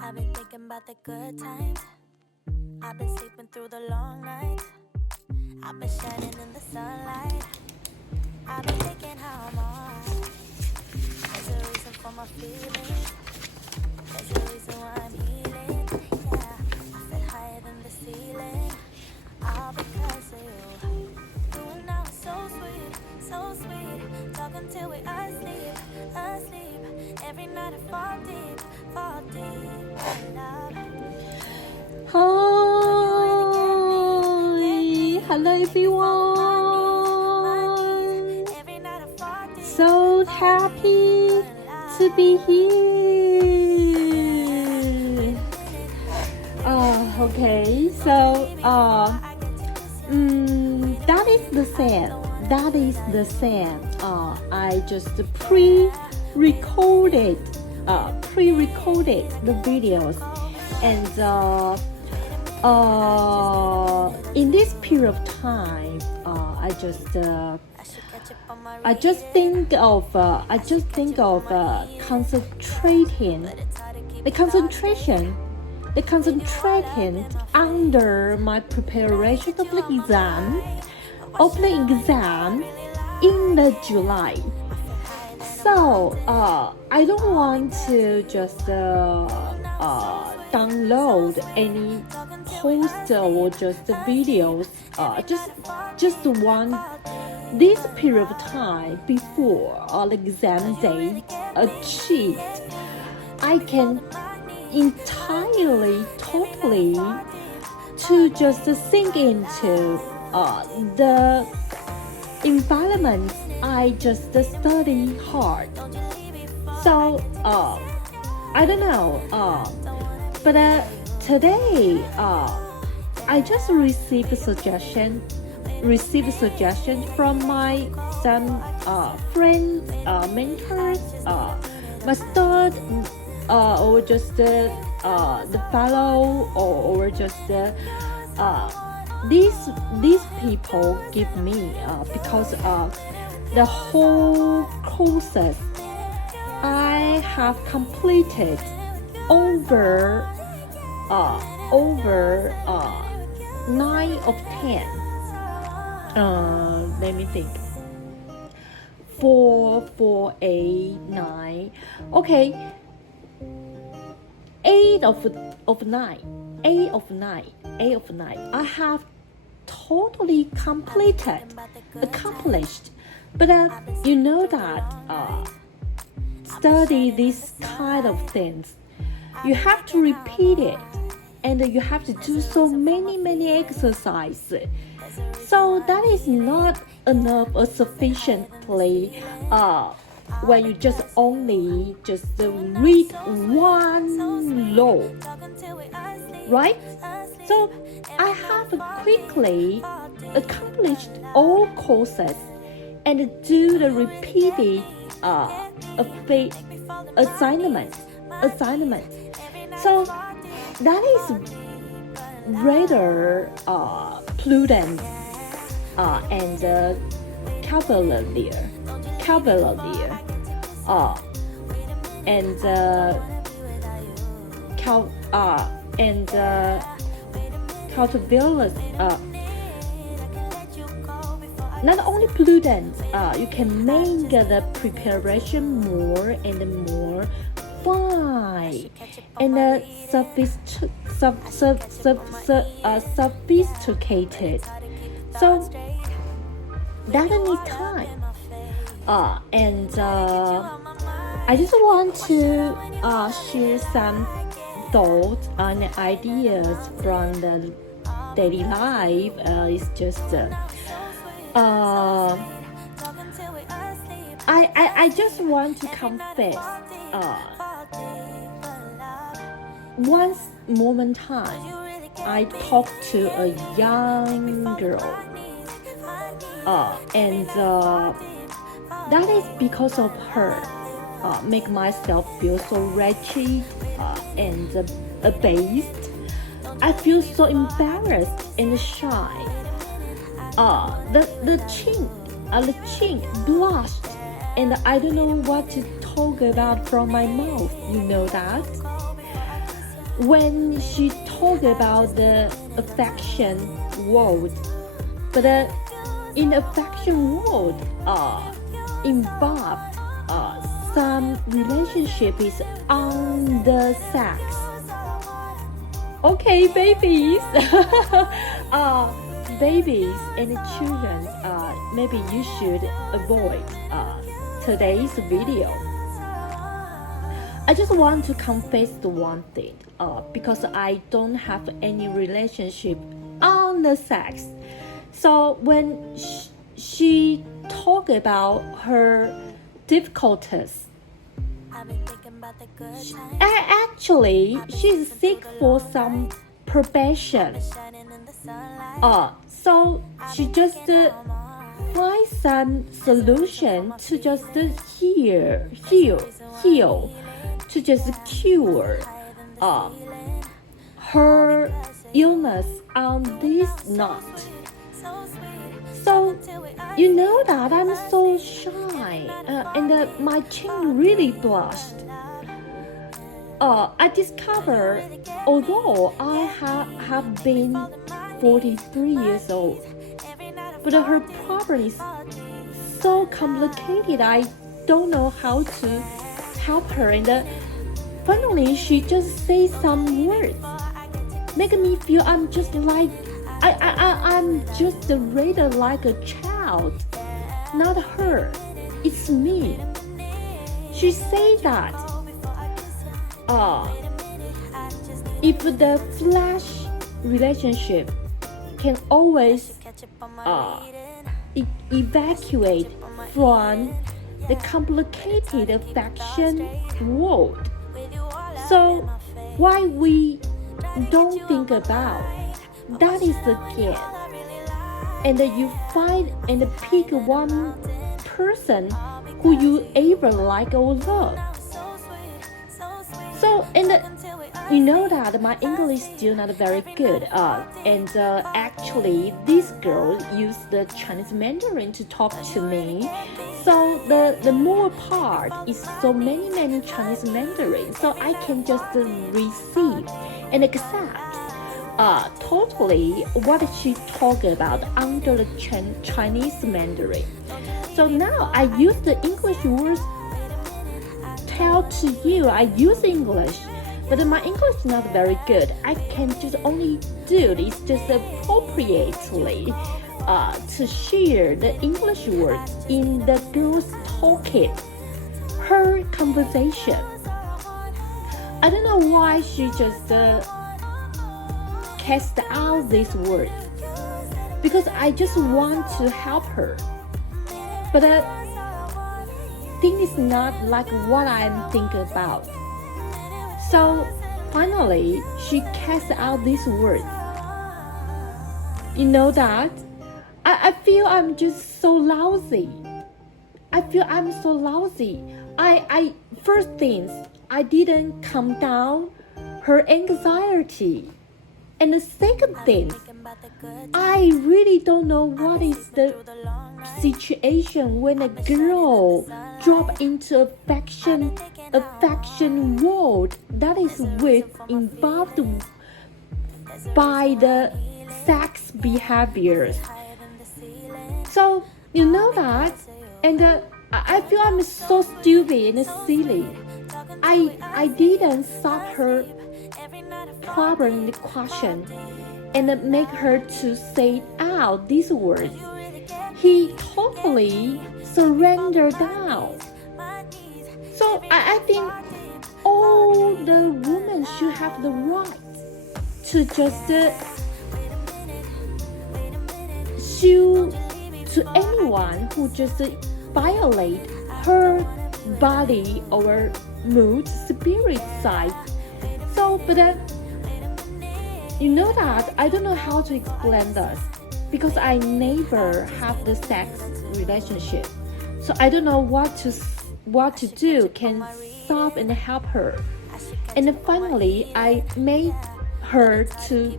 I've been thinking about the good times. I've been sleeping through the long nights. I've been shining in the sunlight. I've been thinking how I'm alright. There's a reason for my feelings. There's a reason why I'm healing. Yeah, I feel higher than the ceiling. All because of you. You and I were so sweet, so sweet. Talking till we asleep, asleep. Every night I fall deep in love. Hi, hello everyone. So happy to be here. Okay, so that is the same. I just pre-recorded the videos, and in this period of time, I just think of concentrating under my preparation of the exam in the July. So I don't want to just download any poster or just videos. Just one this period of time before the exam day achieved, I can totally to just sink into the environment I just study hard. So I don't know, but today I just received a suggestion from some friends, mentors, my stud, or just the fellow, or just these people give me because the whole courses I have completed over 9 of 10. Let me think. 4, 8, 9. Okay. 8 of 9. I have totally accomplished. But you know that study these kind of things, you have to repeat it, and you have to do so many exercises. So that is not enough or sufficiently when you just read one law, right? So I have quickly accomplished all courses and do the repeated assignment. So that is rather prudent and cavalier, and cultivated. Not only prudent, you can make the preparation more and more fine and sophisticated. So that needs time. And I just want to share some thoughts and ideas from the daily life. It's just I just want to confess. Once moment time, I talked to a young girl, and that is because of her. Make myself feel so wretched and abased. I feel so embarrassed and shy. The chin blushed, and I don't know what to talk about from my mouth. You know that. when she talked about the affection world, but in affection world, involved some relationship is on the sex. Okay, babies, babies and children, maybe you should avoid today's video. I just want to confess the one thing, because I don't have any relationship on the sex. So when she talked about her difficulties, actually she's sick for some probation. So she just find some solution to just heal, to just cure her illness on this knot. So you know that I'm so shy, and my chin really blushed. I discovered, although I have been 43 years old, but her problem is so complicated. I don't know how to help her, and finally she just says some words, making me feel I'm just like I'm just rather like a child, not her. It's me. She said that if the flash relationship can always evacuate from the complicated affection world, so why we don't think about that is again, and you find and pick one person who you ever like or love. So, and you know that my English is still not very good, and actually this girl used the Chinese Mandarin to talk to me, so the more part is so many Chinese Mandarin, so I can just receive and accept totally what she talked about under the Chinese Mandarin. So now I use the English words tell to you. I use English, but my English is not very good. I can just only do this just appropriately to share the English words in the girl's talking, her conversation. I don't know why she just cast out these words, because I just want to help her, but things is not like what I'm thinking about. So finally she cast out these words. You know that I feel I'm just so lousy. I feel I'm so lousy. I first things, I didn't calm down her anxiety. And the second thing, I really don't know what is the situation when a girl drop into affection world that is involved by the sex behaviors. So you know that, and I feel I'm so stupid and silly. I didn't solve her problem in the question and make her to say out these words. He totally surrendered down. So I think all the women should have the right to just sue to anyone who just violate her body or mood, spirit side. So, but you know that I don't know how to explain this, because I never have the sex relationship. So I don't know what to do can solve and help her. And then finally, I made her to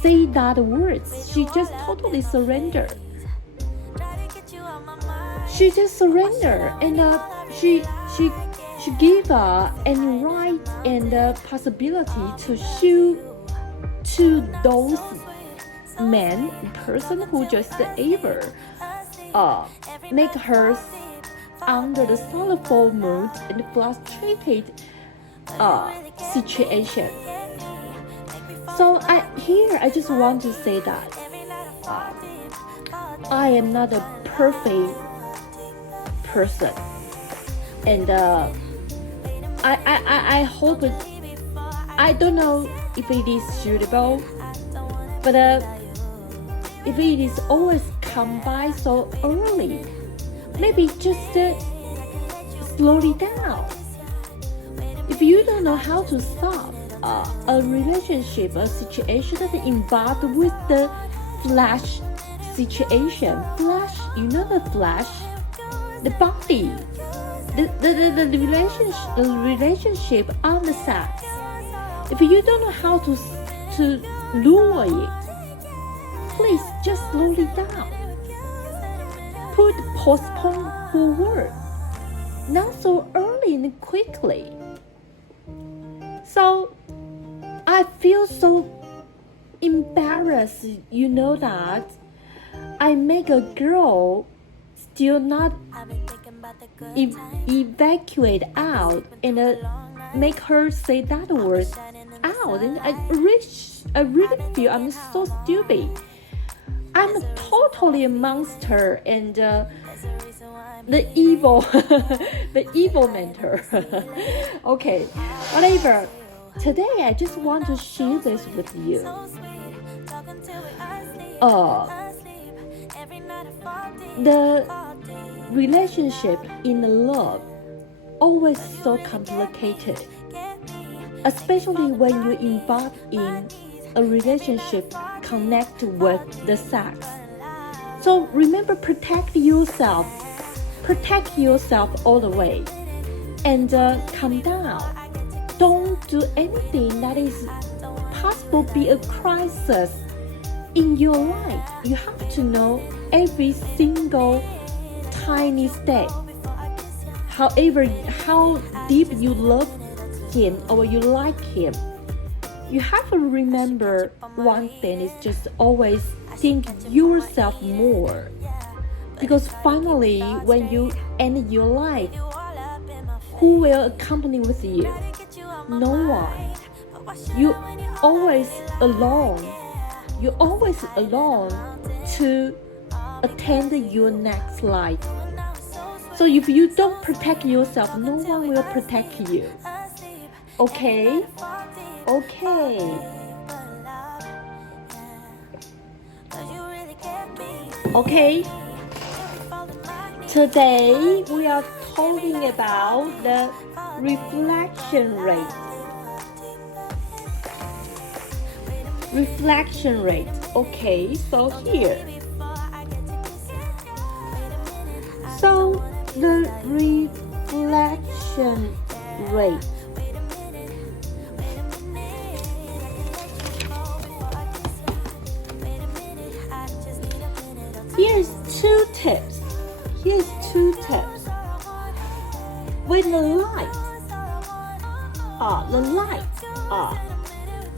say that words. She just totally surrendered. She just surrendered, and she should give any right and possibility to show to those men person who just ever make her under the sorrowful mood and frustrated situation. So I just want to say that I am not a perfect person, and I hope it, I don't know if it is suitable, but if it is always come by so early, maybe just slow it down. If you don't know how to solve a relationship, a situation that involved with the flash situation, flash, you know the flash, the body, the relationship on the sex. If you don't know how to lure it, please just slow it down. Postpone forward, not so early and quickly. So I feel so embarrassed, you know, that I make a girl still not evacuate out and make her say that word out, and I really feel I'm so stupid. I'm totally a monster and the evil the evil mentor. Okay, whatever. Today I just want to share this with you. The relationship in love always so complicated, especially when you involve in a relationship connect with the sex. So remember, protect yourself all the way, and calm down. Don't do anything that is possible be a crisis in your life. You have to know every single tiny step. However, how deep you love him or you like him, you have to remember one thing is just always think yourself more. Because finally, when you end your life, who will accompany with you? No one. You always alone. You're always alone to attend your next life. So if you don't protect yourself, no one will protect you. Okay? Okay. Okay. Today we are talking about the reflection rate. Reflection rate. Okay, so here. So the reflection rate. Here's two tips. With the light.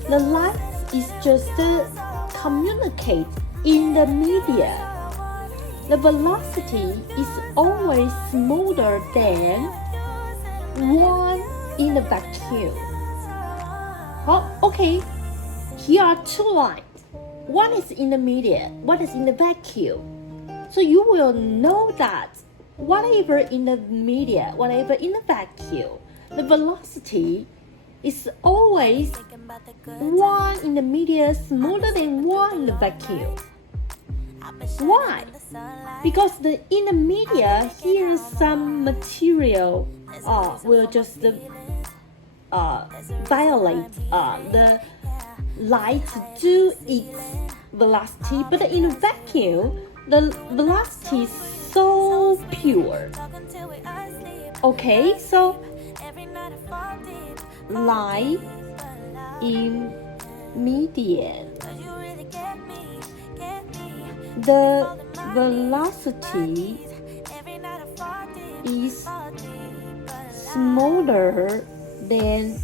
The light is just communicate in the media. The velocity is always smaller than one in the vacuum. Oh, okay. Here are two lights. One is in the media, one is in the vacuum. So you will know that whatever in the media, whatever in the vacuum, the velocity is always one in the media smaller than one in the vacuum. Why? Because in the media, here is some material will just violate the light to its velocity, but in a vacuum, the velocity is so pure. Okay, so light in media, the velocity is smaller than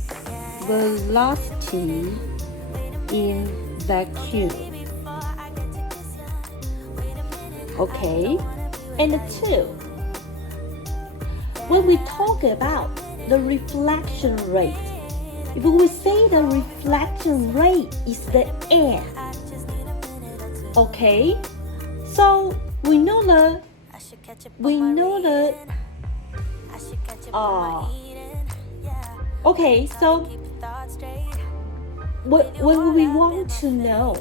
velocity in vacuum. Okay, and 2, when we talk about the reflection rate, if we say the reflection rate is the n, okay, so we know the okay, so when we want to know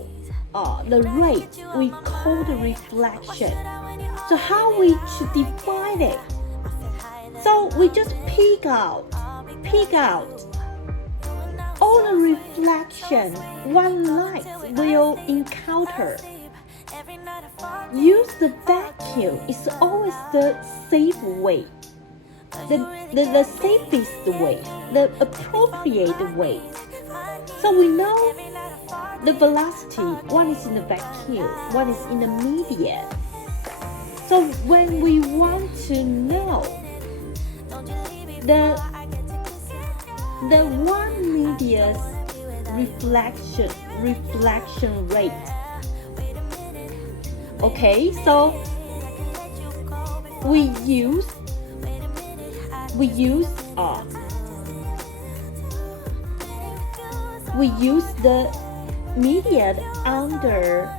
the rate, we call the reflection. So how we should define it? So we just pick out all the reflection one light will encounter. Use the vacuum is always the safe way, the safest way, the appropriate way. So we know the velocity, one is in the vacuum, one is in the medium. So when we want to know the one media's reflection rate, okay, so we use the median under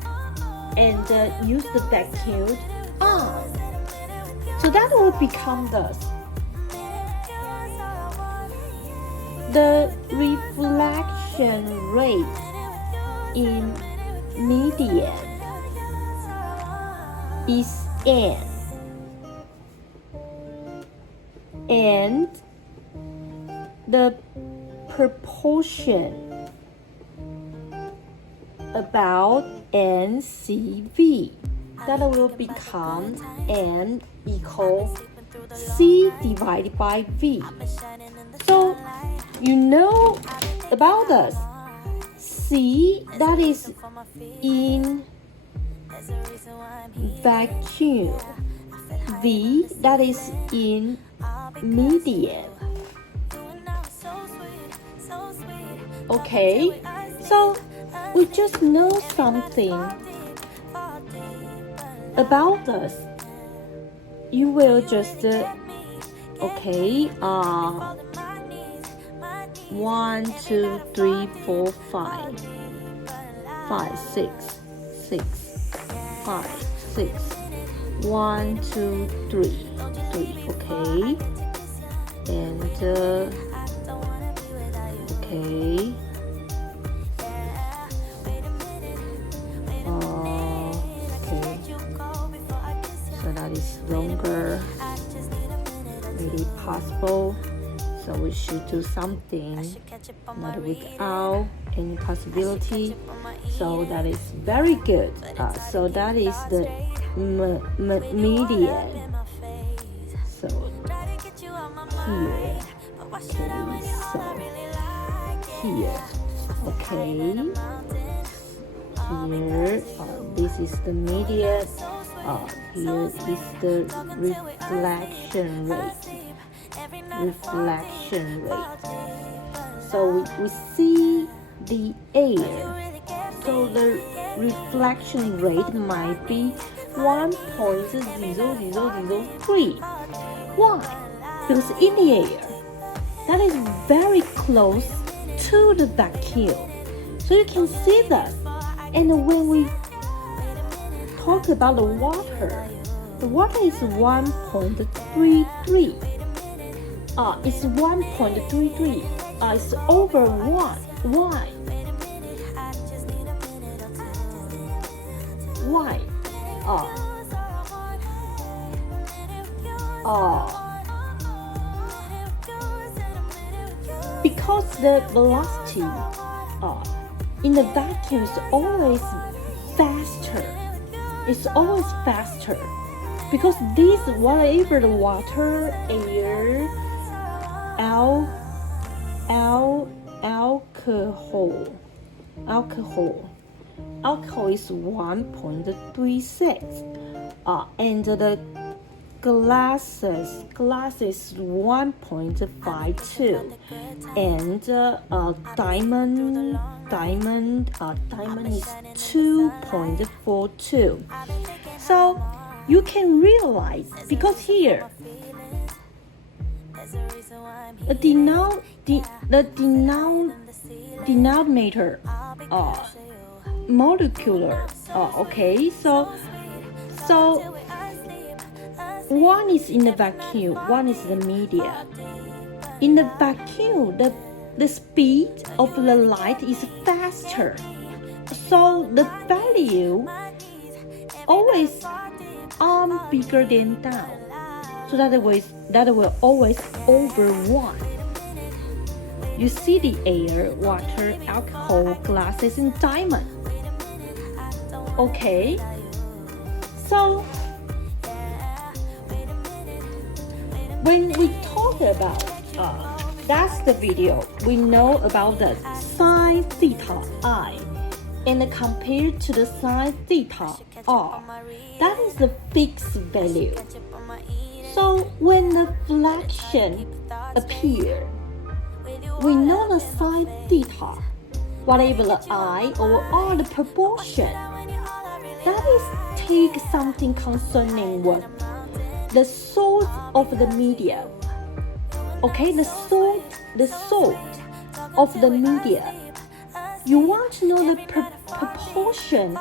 and use the vacuum on. So that will become thus. The reflection rate in median is n, and the proportion about NCV, that will become n equal C divided by V. So you know about this. C, that is in vacuum. V, that is in medium. Okay, so we just know something about this. You will just okay, 1, 2, 3, 4, 5, 5, 6, 6, 5, 6, 1, 2, 3, 3, okay, and okay, okay, so that is longer, really possible. So we should do something not without any possibility. So that is very good. So that is the median. So here, okay, so here, okay, here, this is the median. Here is the reflection rate. So we see the air. So the reflection rate might be 1.0003. Why? Because in the air, that is very close to the vacuum. So you can see that. And when we talk about the water is 1.33. It's 1.33. It's over 1. Why? Why? Because the velocity in the vacuum is always faster. It's always faster. Because this, whatever the water, air, alcohol is 1.36, and glasses 1.52 and diamond is 2.42. So you can realize, because here the denominator molecular, okay, so one is in the vacuum, one is the media. In the vacuum, the speed of the light is faster, so the value always bigger than down. So that will always over 1. You see the air, water, alcohol, glasses, and diamond. Okay, so when we talk about that's the video, we know about the sine theta I, and compared to the sine theta R, that is the fixed value. So when the reflection appears, we know the sine theta, whatever the I or R the proportion. That is take something concerning what? The source of the media. Okay, the salt of the media. You want to know the proportion,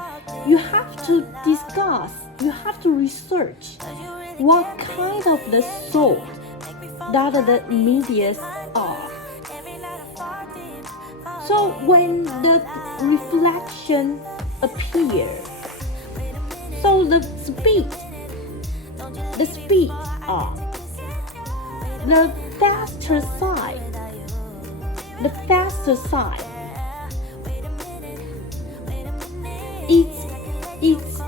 you have to discuss, you have to research what kind of the salt that the media are. So when the reflection appears, so the speed the faster side, its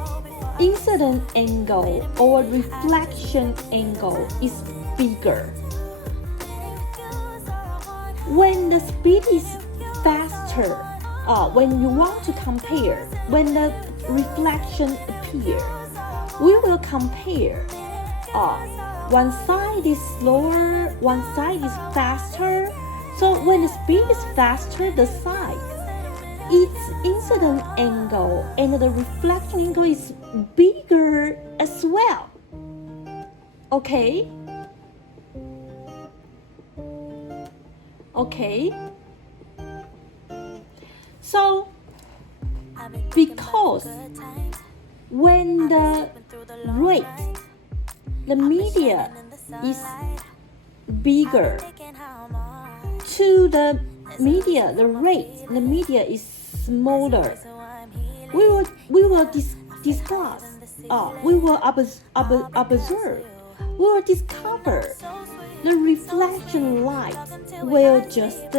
incident angle or reflection angle is bigger. When the speed is faster, when you want to compare, when the reflection appears, we will compare. One side is slower, one side is faster. So when the speed is faster, the side, its incident angle and the reflection angle is bigger as well. Okay? Okay? So, because when the rate, the media is bigger to the media, the rate, the media is smaller. We will discuss. We will observe. We will discover the reflection light will just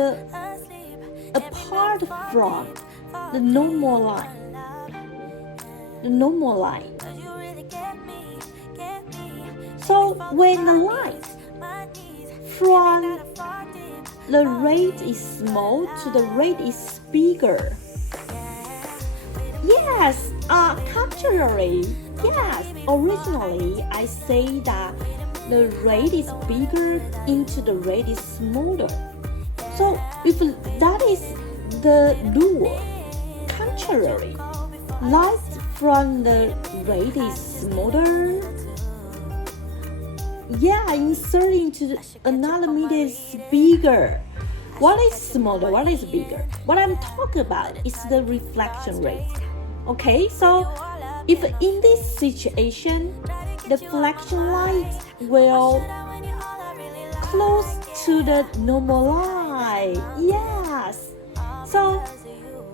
apart from the normal line. The normal line. So when the light from the rate is small to the rate is bigger. Yes, contrary. Yes, originally I say that the rate is bigger into the rate is smaller. So if that is the rule, contrary, light from the rate is smaller. Yeah, inserting to another media is bigger. What is smaller? What is bigger? What I'm talking about is the reflection rate. Okay, so if in this situation, the reflection light will close to the normal line. Yes. So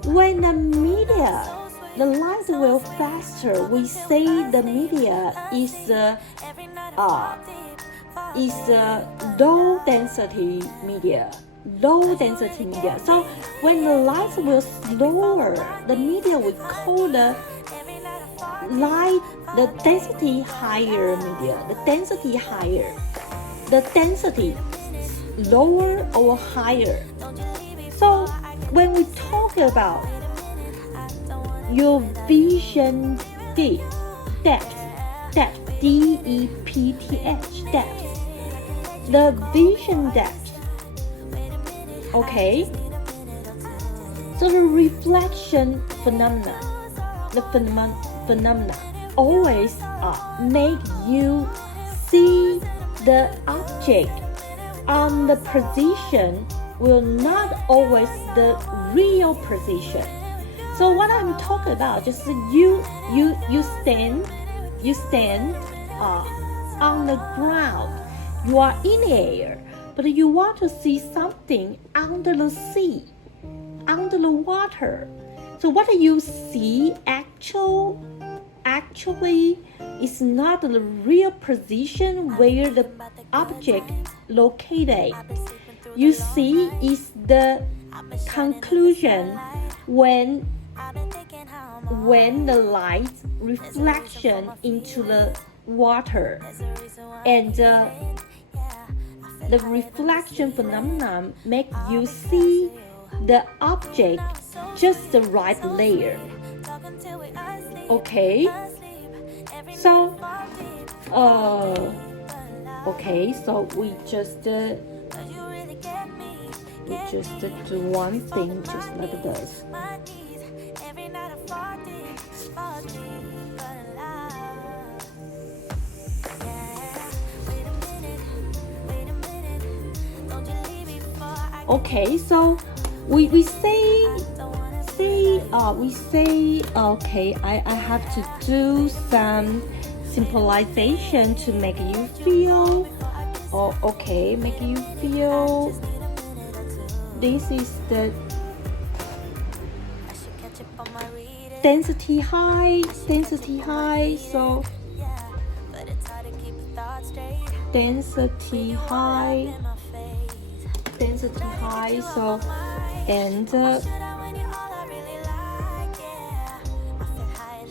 when the media, the light will faster, we say the media is low density media. So when the light will slower, the media we call the density higher media. The density higher. The density lower or higher. So when we talk about your vision depth, depth, depth, the vision depth. Okay, so the reflection phenomena, the phenomena always make you see the object on the position will not always the real position. So what I'm talking about, just you stand on the ground. You are in the air, but you want to see something under the sea, under the water. So what you see actually is not the real position where the object located. You see is the conclusion when the light reflection into the water, and the reflection phenomenon make you see the object just the right layer. Okay, so we just do one thing just like this. Okay, so we say okay, I have to do some symbolization to make you feel, make you feel this is the density high, so density high, so, and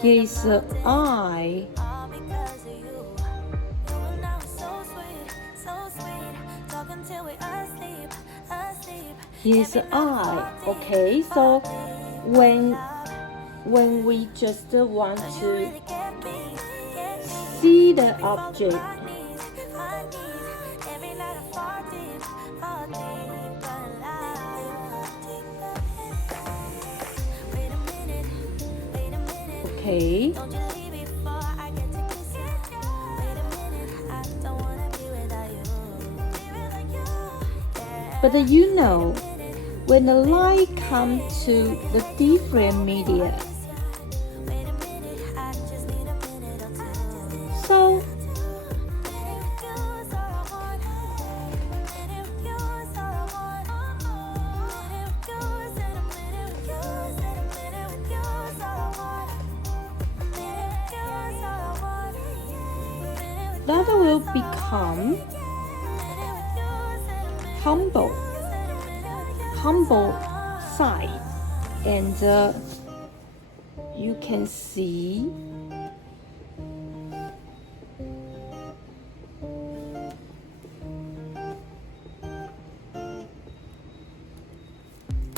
here is the eye. Here is the eye. Okay, so when we just want to see the object, okay, but you know, when the light comes to the different media, so that will become humble side, and you can see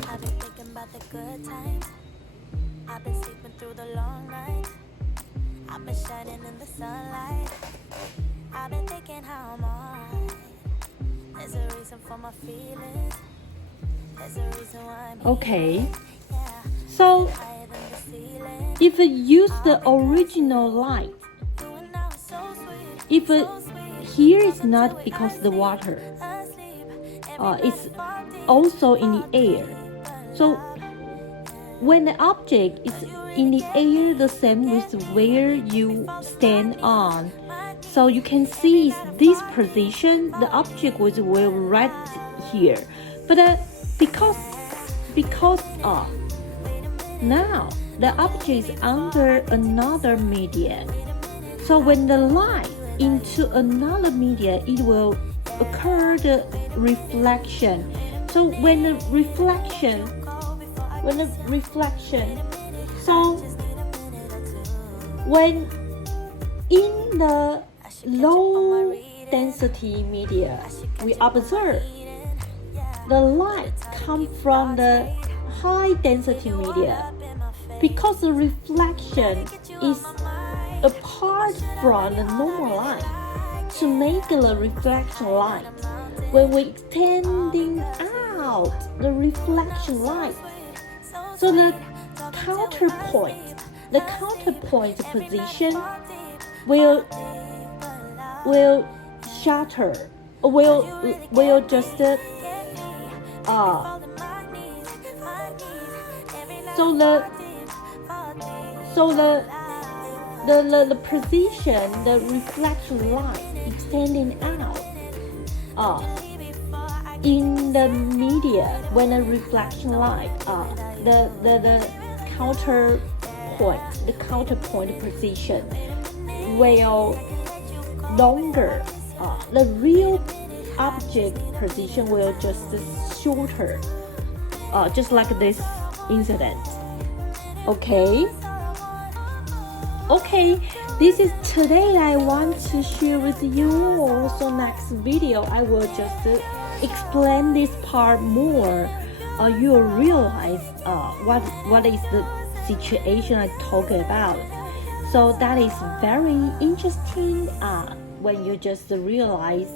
I've been thinking about the good times. I've been sleeping through the long nights. I've been shining in the sunlight. I've been thinking how I'm alright. There's a reason for my feelings. There's a reason why I'm okay. So if you use the original light, if here is not because the water, it's also in the air. So when the object is in the air, the same with where you stand on, so you can see this position, the object was well right here, but because now the object is under another media, so when the light into another media, it will occur the reflection. So when the reflection, so when in the low density media, we observe the light come from the high density media, because the reflection is apart from the normal line to make the reflection line. When we extending out the reflection line, so the counterpoint position will shatter, will just the position, the reflection line extending out in the media when a reflection line the counterpoint position will longer, the real object position will just shorter, just like this incident. Okay, this is today I want to share with you. Also next video I will just explain this part more. You will realize what is the situation I talk about. So that is very interesting when you just realize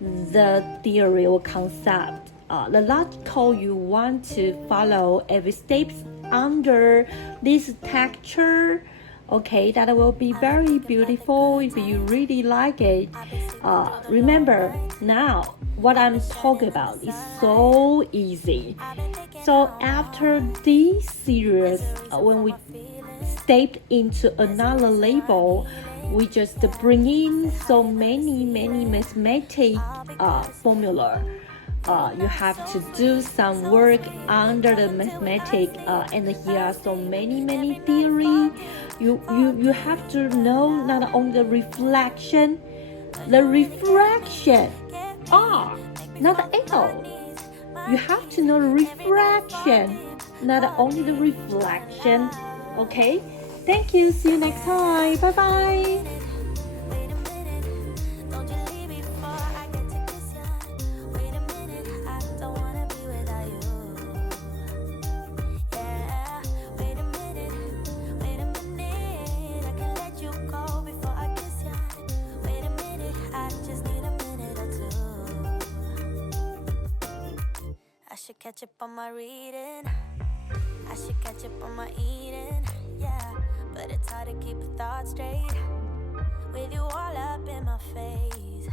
the theory or concept, the logical you want to follow every step under this texture. Okay, that will be very beautiful if you really like it. Remember, now what I'm talking about is so easy. So after this series, when we stepped into another level, we just bring in so many mathematic formula. You have to do some work under the mathematics, and here are so many theory. You have to know not only the refraction, R, not L. You have to know the refraction, not only the reflection. Okay, thank you. See you next time. Bye bye. I should catch up on my reading. I should catch up on my eating. Yeah, but it's hard to keep a thought straight with you all up in my face.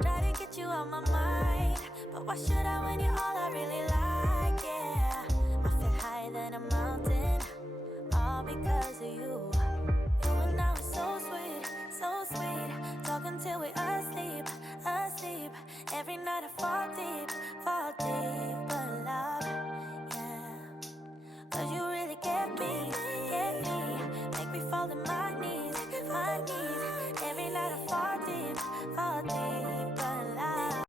Try to get you out my mind, but why should I when you're all I really like? Yeah.